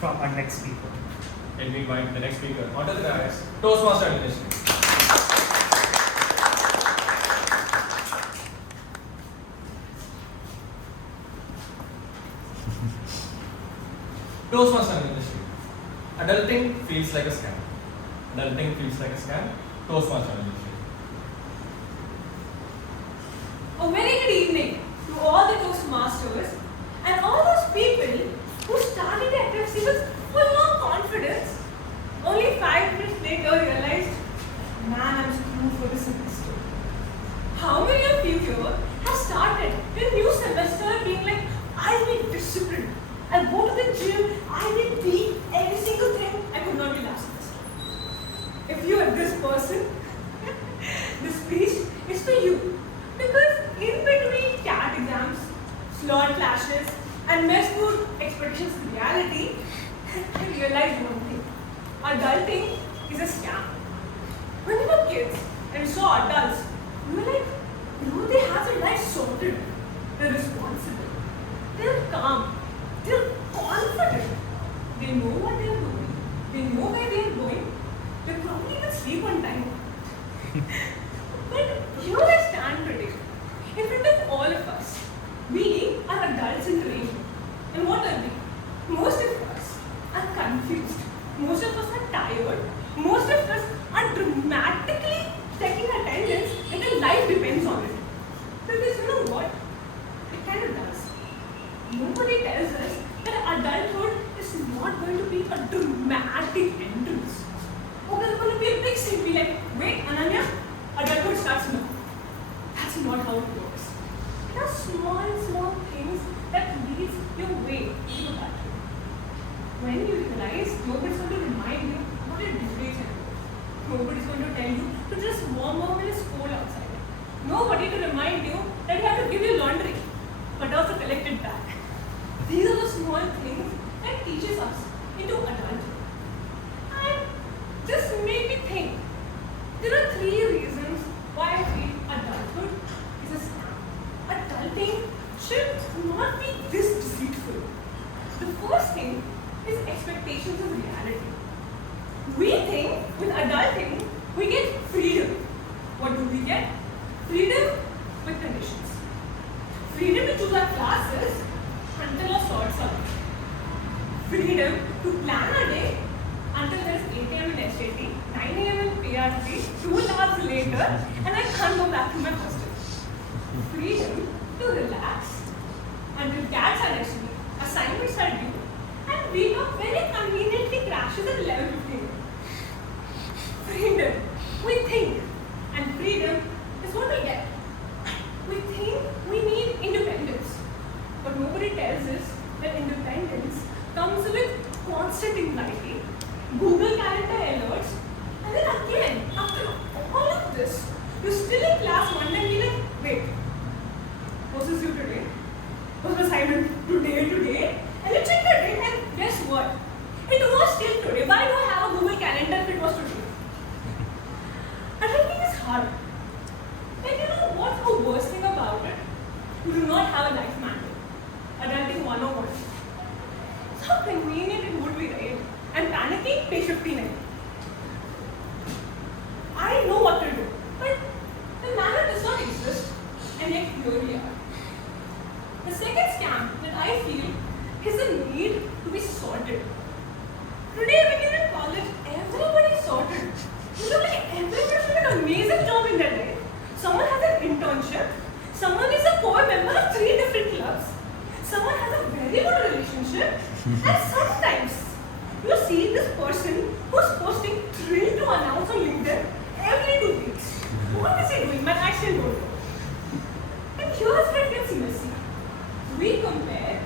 from our next speaker. Let me invite the next speaker onto the dais, Toastmaster Ananyashree. Toastmaster Ananyashree. Adulting feels like a scam. Adulting feels like a scam. Toastmaster Ananyashree. A very good evening to all the Toastmasters and all those people who started the FFC with full of confidence. Only 5 minutes later realized, man, I'm screwed for the semester. How many of you here have started the new semester being like, I'll be disciplined, I'll go to the gym, I will be every single thing I could not be last semester. If you are this person, this speech is for you. Because in between CAT exams, slot clashes, and mess food expectations to reality, I realized one thing. Adulting is a scam. When we were kids and we saw adults, we were like, they have their life sorted. They're responsible. They're calm. They're confident. They know what they're doing. They know where they're going. They probably even sleep on time. But here I stand today, in front of all of us. We are adults in training. And what are we? Most of us are confused. Most of us are tired. Most of us are dramatically checking attendance and their life depends on it. Because you know what? It kind of does. Nobody tells us that adulthood is not going to be a dramatic entrance. Or there's going to be a big thing, like, wait, Ananya, adulthood starts now. That's not how it works. There are small things that leads your way to adulthood. When you realize nobody's going to remind you what your due dates are. Nobody's going to tell you to just warm up when it's cold outside. Nobody to remind you that you have to give your laundry, but also collect it back. These are the small things that teaches us into adulthood. And this made me think. There are 3 reasons why I feel adulthood is a scam. Adulting should not be this deceitful. The first thing is expectations of reality. We think with adulting, we get freedom. What do we get? Freedom with conditions. Freedom to choose our classes until our sorts are. Freedom to plan a day until there is 8 a.m. in SAT, 9 a.m. in PRT, 2 hours later, and I can't go back to my hostel. Freedom to relax until cats are next to me, assignments are due, and we know very conveniently crashes at 11:15. Freedom. We think, and freedom is what we get. We think we need independence, but nobody tells us that independence comes with constant anxiety, Google Calendar alerts, and then again, after all of this, you're still in class one day and you're like, wait, was this due today? Was the assignment today? And you check the date and guess what? It was still today. Why do I have a Google Calendar if it was today? Adulting is hard. And you know what's the worst thing about it? You do not have a life manual. Adulting 101. How convenient it would be, right? I'm panicking, page 59. I know what to do, but the manual does not exist, and yet here we are. The second scam that I feel is the need to be sorted. Today when you're in college, everybody's sorted. You look like everybody's doing an amazing job in their life. Someone has an internship, someone is a core member of 3 different clubs, someone has a very good relationship, and sometimes you see this person who's posting thrilled to announce on LinkedIn every 2 weeks. What is he doing? Man, I still don't know. And here's where it gets messy. We compare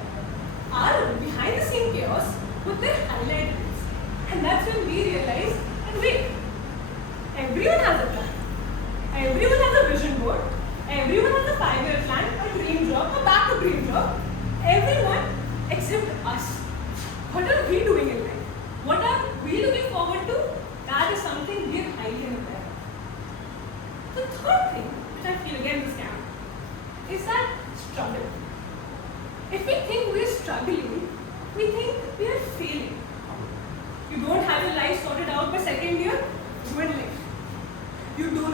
our behind the scene chaos with their highlight reels. And that's when we realize that wait, everyone has a plan. Everyone has a vision board. Everyone has a 5-year plan, a dream job, a back to dream job. Everyone except us. What are we doing in life? What are we looking forward to? That is something we're highly unaware of. The third thing, which I feel again is scam, is that struggle. If we think we're struggling, we think we are failing.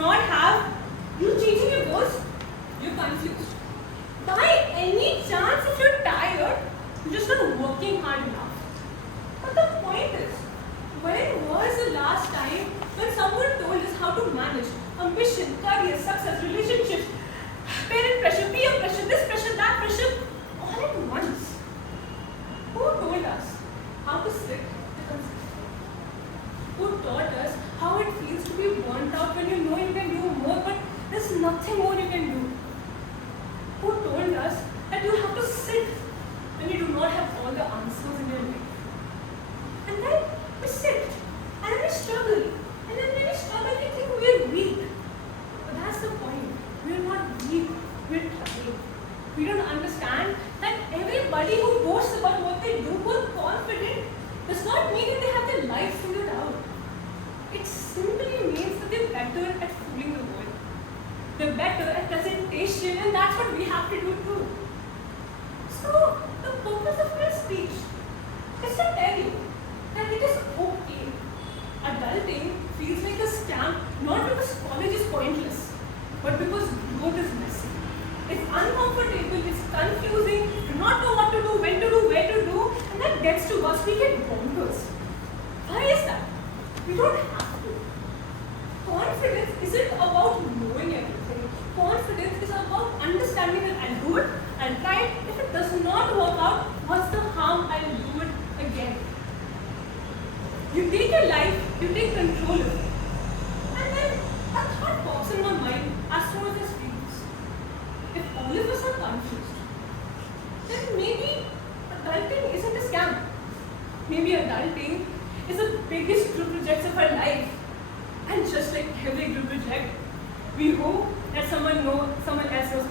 not have you changing your goals, you're confused. By any chance, if you're tired, you're just not working hard enough. But the point is, when was the last time when someone told us how to manage ambition, career, success, relationships, parent pressure, peer pressure, this pressure, that pressure, all at once? Who told us how to sit with uncertainty? Who taught us how it feels to be burnt out when you know you can do more, but there's nothing more you can do? Who told us that you have to sit when you do not have all the answers in your life? And then we sit, and then we struggle, and then when we struggle, we think we're weak. But that's the point. We're not weak, we're trying. We don't understand that everybody who boasts about what they do, who are confident, does not mean that they have their life figured out. It simply means that they're better at fooling the world. They're better at presentation, and that's what we have to do too. So, the purpose of my speech is to tell you that it is okay. Adulting feels like a scam, not because college is pointless, but because growth is messy. It's uncomfortable, it's confusing, you do not know what to do, when to do, where to do, and that gets to us, we get bonkers. Why is that? We don't have to. Confidence isn't about knowing everything. Confidence is about understanding that I'll do it, I'll try it. If it does not work out, what's the harm? I'll do it again. You take your life, you take control of it. And then a thought pops in my mind as soon as this feels. If all of us are confused, then maybe adulting isn't a scam. Maybe adulting is the biggest group project of our life. And just like every group project, we hope that someone else knows